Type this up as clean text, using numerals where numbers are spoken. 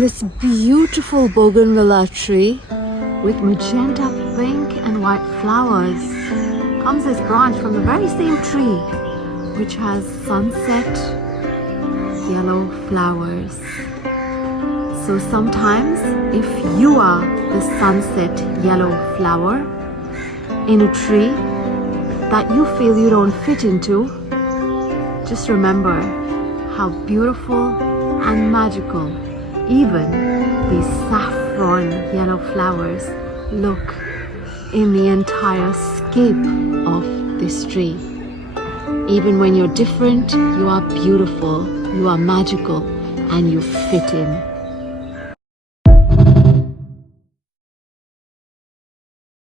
This beautiful bougainvillea tree with magenta, pink and white flowers comes this branch from the very same tree which has sunset yellow flowers. So sometimes if you are the sunset yellow flower in a tree that you feel you don't fit into, just remember how beautiful and magical even these saffron yellow flowers look in the entire scape of this tree. Even when you're different, you are beautiful, you are magical, and you fit in.